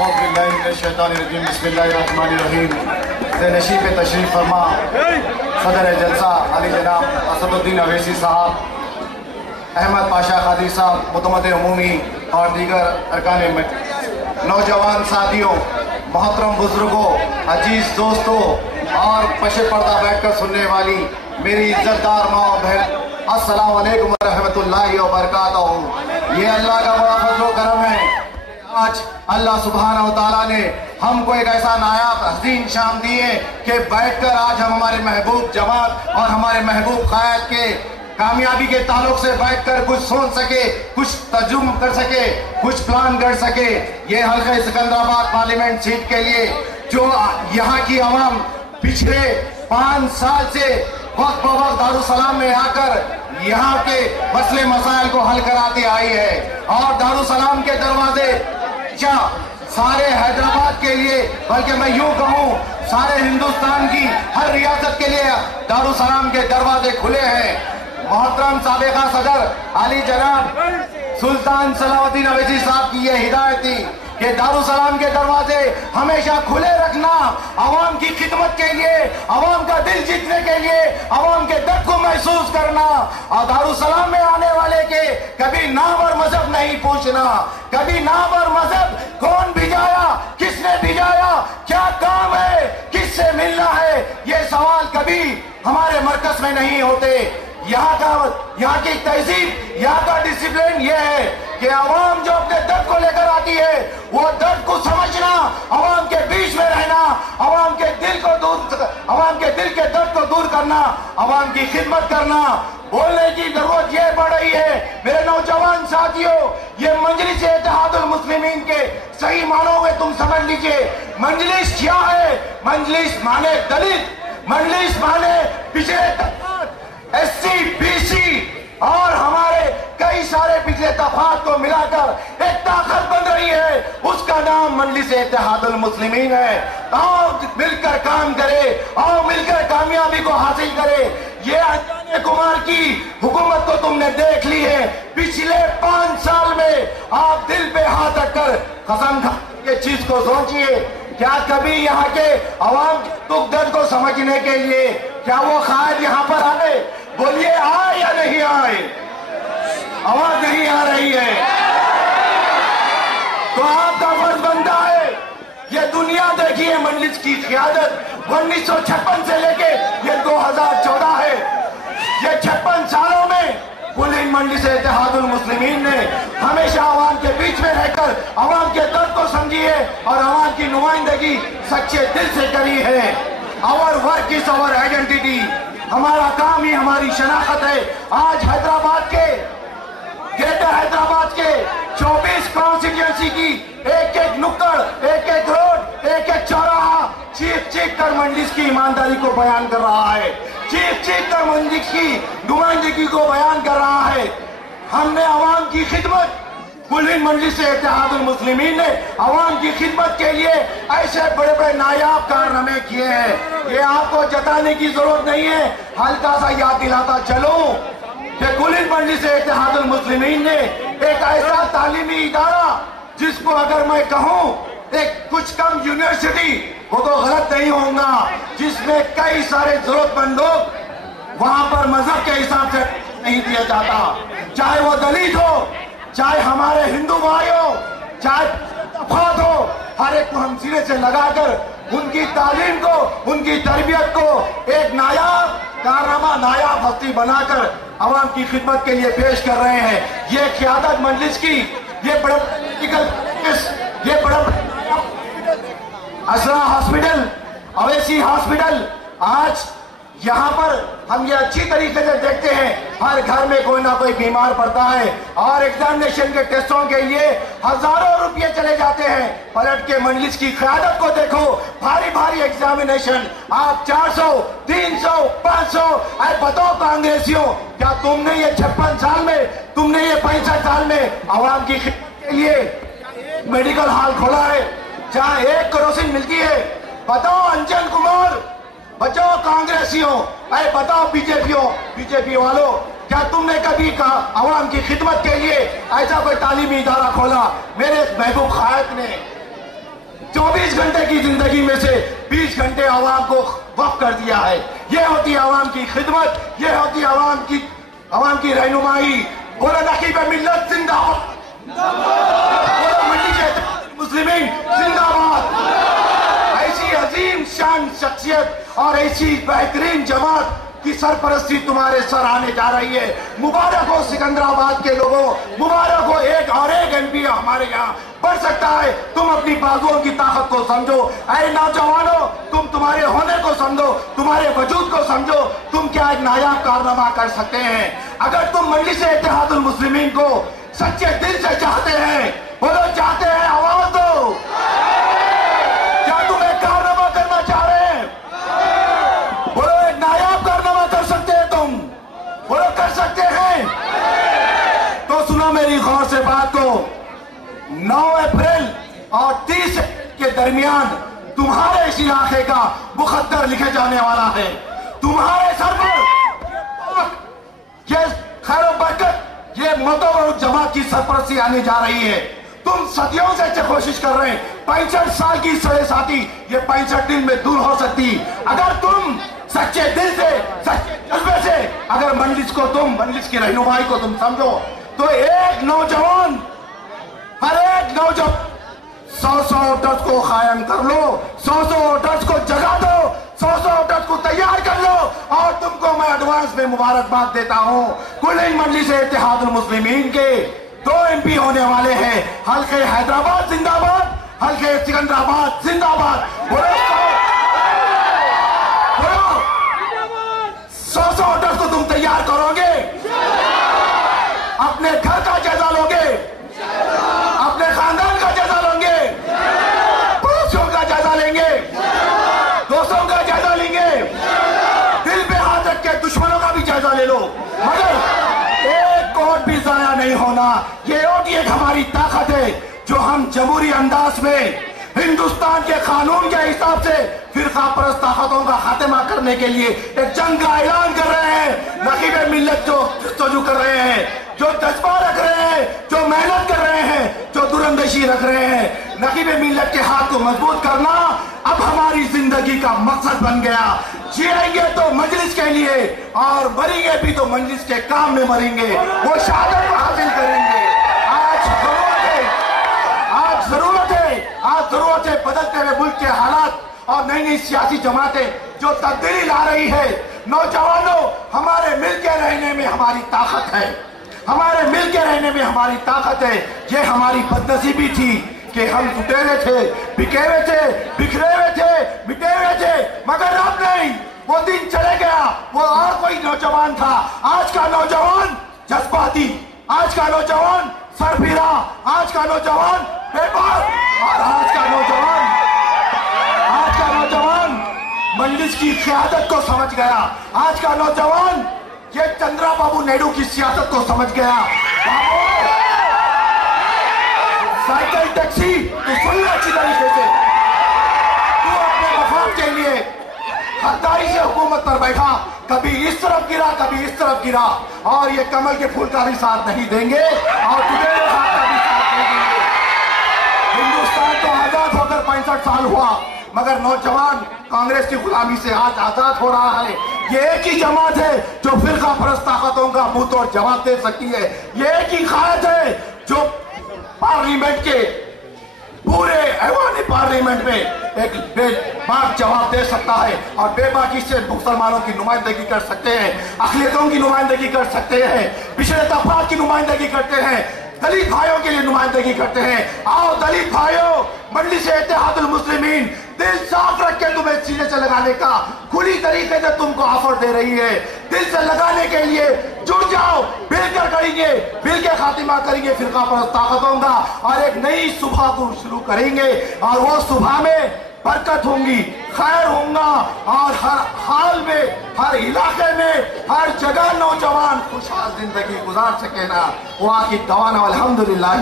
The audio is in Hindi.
बिस्मिल्लाहिर्रहमानिर्रहीम। नशीब तशरीफ फरमा सदर जलसा अली जनाब असदुद्दीन अवैसी साहब, अहमद पाशा कादरी साहब, मुतमद उमूमी और दीगर अरकान में, नौजवान साथियों, मोहतरम बुजुर्गों, अजीज दोस्तों और पशे पर्दा बैठकर सुनने वाली मेरी इज्जतदार माँ और बहन, अस्सलाम वालेकुम रहमतुल्लाहि व बरकातहू। ये अल्लाह का बड़ा फजल व करम है। आज अल्लाह सुब्हानहू व तआला ने हमको एक ऐसा नायाब हसीन शाम दी है कि बैठकर आज हम हमारे महबूब जमात और हमारे महबूब कायद के कामयाबी के ताल्लुक से बैठकर कुछ सोच सके, कुछ तर्जुमा कर सके, कुछ प्लान कर सके। ये हल्का सिकंदराबाद पार्लियामेंट सीट के लिए जो यहाँ की आवाम पिछले 5 साल से वक्त ब वक्त दारुसलाम में आकर यहाँ के मसले मसाइल को हल कराती आई है और दारुसलाम के दरवाजे सारे हैदराबाद के लिए, बल्कि मैं यूं कहूँ सारे हिंदुस्तान की हर रियासत के लिए दारुसलाम के दरवाजे खुले हैं। मोहतरम साबिका सदर अली जनाब सुल्तान सलाउद्दीन अवैसी साहब की ये हिदायत थी कि दारुसलाम के दरवाजे हमेशा खुले रखना, आवाम की खिदमत के लिए, आवाम का दिल जीतने के लिए, आवाम के दर्द को महसूस करना और दारुसलाम में आने वाले के कभी नाम और मजहब नहीं पूछना, कभी नाम और मजहब कौन भिजाया, किसने भिजाया, क्या काम है, किससे मिलना है, ये सवाल कभी हमारे मरकज में नहीं होते। यहाँ की तहजीब, यहाँ का डिसिप्लिन ये है कि आवाम जो अपने दर्द को लेकर आती है वो दर्द को समझना, आवाम के बीच में रहना, आवाम के दिल के दर्द को दूर करना, आवाम की खिदमत करना। बोलने की जरूरत ये पड़ रही है मेरे नौजवान साथियों, ये मजलिस इत्तेहादुल मुस्लिमीन के सही मानों में तुम समझ लीजिए। मजलिस क्या है? मजलिस माने दलित, मजलिस माने पिछड़े SC BC और हमारे कई सारे पिछले तफात को मिलाकर एक ताकत बन रही है, उसका नाम मजलिस इत्तेहादुल मुस्लिमीन है। आओ मिलकर काम करे, आओ मिलकर कामयाबी को हासिल करे। ये अनजाने कुमार की हुकूमत को तुमने देख ली है, पिछले 5 साल में आप दिल पे हाथ रखकर कसम खा के चीज को सोचिए, क्या कभी यहाँ के अवाम के दुख दर्द को समझने के लिए क्या वो कायद यहाँ पर आए? बोलिए आए या नहीं आए? आवाज नहीं आ रही है तो आपका फर्ज बनता है ये दुनिया देखिए। मजलिस की क़ियादत 1956 से लेके ये 2014 है, ये 56 सालों में कुल मजलिस इत्तेहादुल मुस्लिमीन ने हमेशा आवाम के बीच में रहकर आवाम के दर्द को समझी है और आवाम की नुमाइंदगी सच्चे दिल से करी है। Our work is our identity, हमारा काम ही हमारी शनाख्त है। आज हैदराबाद के, ग्रेटर हैदराबाद के 24 कॉन्स्टिट्यूएंसी की एक एक नुक्कड़, एक एक रोड, एक एक चौराहा चीख कर मजलिस की ईमानदारी को बयान कर रहा है, चीख कर मजलिस की नुमाइंदगी को बयान कर रहा है। हमने आवाम की खिदमत, कुल मजलिस इत्तेहादुल मुस्लिमीन ने आवाम की खिदमत के लिए ऐसे बड़े बड़े नायाब कारनामे किए हैं, ये आपको जताने की जरूरत नहीं है। हल्का सा याद दिलाता चलूं कि कुल मजलिस इत्तेहादुल मुस्लिमीन ने एक ऐसा तालीमी इदारा, जिसको अगर मैं कहूं एक कुछ कम यूनिवर्सिटी, वो तो गलत नहीं होगा, जिसमें कई सारे जरूरतमंद लोग वहां पर मजहब के हिसाब से नहीं दिया जाता, चाहे वो दलित हो, चाहे हमारे हिंदू भाई हो, चाहे तफात हो, हर एक को हम सिरे से लगाकर उनकी तालीम को, उनकी तरबियत को एक नायाब कारनामा, नायाब हस्ती बनाकर आवाम की खिदमत के लिए पेश कर रहे हैं। ये क़ियादत मजलिस की, ये बड़ा असरा हॉस्पिटल, अवैसी हॉस्पिटल, आज यहाँ पर हम ये अच्छी तरीके से देखते हैं हर घर में कोई ना कोई बीमार पड़ता है और एग्जामिनेशन के टेस्टों के लिए हजारों रुपए चले जाते हैं। पलट के मजलिस की क़यादत को देखो, भारी भारी एग्जामिनेशन, आप 400, 300, 500, अरे बताओ कांग्रेसियों, क्या तुमने ये 56 साल में, तुमने ये 65 साल में आवाम की खिदमत के लिए मेडिकल हॉल खोला है जहाँ 1 केरोसिन मिलती है? बताओ अंजन कुमार, बचाओ कांग्रेसियों, अरे बताओ बीजेपी वालों, क्या तुमने कभी कहा आवाम की खिदमत के लिए ऐसा कोई तालीमी इदारा खोला? मेरे महबूब कायद ने 24 घंटे की जिंदगी में से 20 घंटे आवाम को वक्फ कर दिया है। ये होती है आवाम की खिदमत, ये होती है आवाम की रहनुमाई। बोलो नकीब मिल्लत जिंदाबाद, बोलो मंडी मुस्लिमीन जिंदाबाद। ऐसी अजीम शान शख्सियत और ऐसी बेहतरीन जमात की सरपरस्ती तुम्हारे सर आने जा रही है। मुबारक हो सिकंदराबाद के लोगों, मुबारक हो। एक और एक एमपी हमारे यहाँ बढ़ सकता है। तुम अपनी बाजुओं की ताकत को समझो। ऐ नौजवानों, तुम तुम्हारे होने को समझो, तुम्हारे वजूद को समझो। तुम क्या एक नायाब कारनामा कर सकते हैं। अगर तुम मजलिस इत्तेहादुल मुस्लिमीन को सच्चे दिल से चाहते हैं, बोलो चाहते हैं, आवाज दो। क्या तुम एक कारनामा करना चाह रहे हैं? बोलो एक नायाब कारनामा कर सकते हैं तुम, बोलो कर सकते हैं। तो सुनो मेरी गौर से बात को। 9 अप्रैल और 30 के दरमियान तुम्हारे इस इलाके का मुकद्दर लिखे जाने वाला है। तुम्हारे सर पर ये खैर बरकत, ये मतों जमात की सरपरस्ती आने जा रही है। तुम सदियों से कोशिश कर रहे हैं। 65 साल की सड़े साथी ये 65 दिन में दूर हो सकती। अगर तुम सच्चे दिल से, सच्चे जज्बे से अगर मजलिस की रहनुमाई को तुम समझो, तो एक नौजवान, हर एक नौजवान 100 वोटर्स को कायम कर लो, 100 वोटर्स को जगा दो, 100 वोटर्स को तैयार कर लो। और तुमको मैं एडवांस में मुबारकबाद देता हूं। कुल मजलिस इत्तेहादुल मुस्लिमीन के 2 MP होने वाले हैं। हल्के हैदराबाद जिंदाबाद, हल्के सिकंदराबाद जिंदाबाद। बोलो 100 वोटर्स को तुम तैयार करोगे, अपने घर का जायजा लोगे, अपने खानदान का जायजा लोगे, पड़ोसियों का जायजा लेंगे, दोस्तों का जायजा लेंगे, दिल पे हाथ रख के दुश्मनों का भी जायजा ले लो। मगर एक वोट भी जाया नहीं होना। ये वोट एक हमारी ताकत है जो हम जमहूरी अंदाज में हिंदुस्तान के कानून के हिसाब से फिरका परस्त ताकतों का खात्मा करने के लिए एक जंग का ऐलान कर रहे हैं। नकीब मिल्लत जो कर रहे हैं, जो जज्बा रख रहे हैं, जो मेहनत कर रहे हैं, जो दुरंदेशी रख रहे हैं, नकीब मिल्लत के हाथ को मजबूत करना अब हमारी जिंदगी का मकसद बन गया। जिएंगे तो मजलिस के लिए और मरेंगे भी तो मजलिस के काम में मरेंगे, वो शहादत हासिल करेंगे। आज जरूरत है बदलते हुए मुल्क के हालात और नई नई सियासी जमातें जो तब्दीली ला रही है। नौजवानों, हमारे मिलके रहने में हमारी ताकत है, हमारे मिलके रहने में हमारी ताकत है। ये हमारी बदनसीबी थी कि हम टूटे हुए थे, बिके हुए थे, बिखरे हुए थे, मिटे हुए थे, मगर अब नहीं। वो दिन चले गया, वो और कोई नौजवान था। आज का नौजवान जज्बाती, आज का नौजवान सरफिरा, आज का नौजवान बेबाक और आज का नौजवान मजलिस की क़यादत को समझ गया। आज का नौजवान ये चंद्रबाबू नायडू की सियासत को समझ गया। साइकिल टैक्सी तो सुन ले अच्छी तरीके से। तू अपने मफाद के लिए हकदारी से हुकूमत पर बैठा, कभी इस तरफ गिरा, कभी इस तरफ गिरा, और ये कमल के फूल का भी साथ नहीं देंगे और तुझे हाथ का भी साथ नहीं देंगे। हिंदुस्तान तो आजाद होकर 65 साल हुआ, मगर नौजवान कांग्रेस की गुलामी से आज आजाद हो रहा है। ये एक ही जमात है जो फिरका परस्त ताकतों का मुंह तोड़ जवाब दे सकती है। ये एक ही कायद है जो पार्लियामेंट के पूरे ऐवान पार्लियामेंट में एक बेबाक जवाब दे सकता है और बेबाकी से मुसलमानों की नुमाइंदगी कर सकते हैं, अक़लियतों की नुमाइंदगी कर सकते हैं, पिछड़े तबक़ात की नुमाइंदगी करते हैं, दलित भाइयों के लिए नुमाइंदगी करते हैं। आओ दलित भाइयों, मजलिस इत्तेहादुल मुस्लिमीन दिल साफ रख के तुम्हें सीने से लगाने का खुली तरीके से तुमको ऑफर दे रही है। दिल से लगाने के लिए जुड़ जाओ, मिलकर करेंगे, मिलकर खातिमा करेंगे फिरका परस्त ताकतों का और एक नई सुबह को शुरू करेंगे। और वो सुबह में बरकत होंगी, खैर होगा और हर हाल में, हर इलाके में, हर जगह नौजवान खुशहाल जिंदगी गुजार सके ना। वो आखिर दवाना अल्हम्दुलिल्लाह।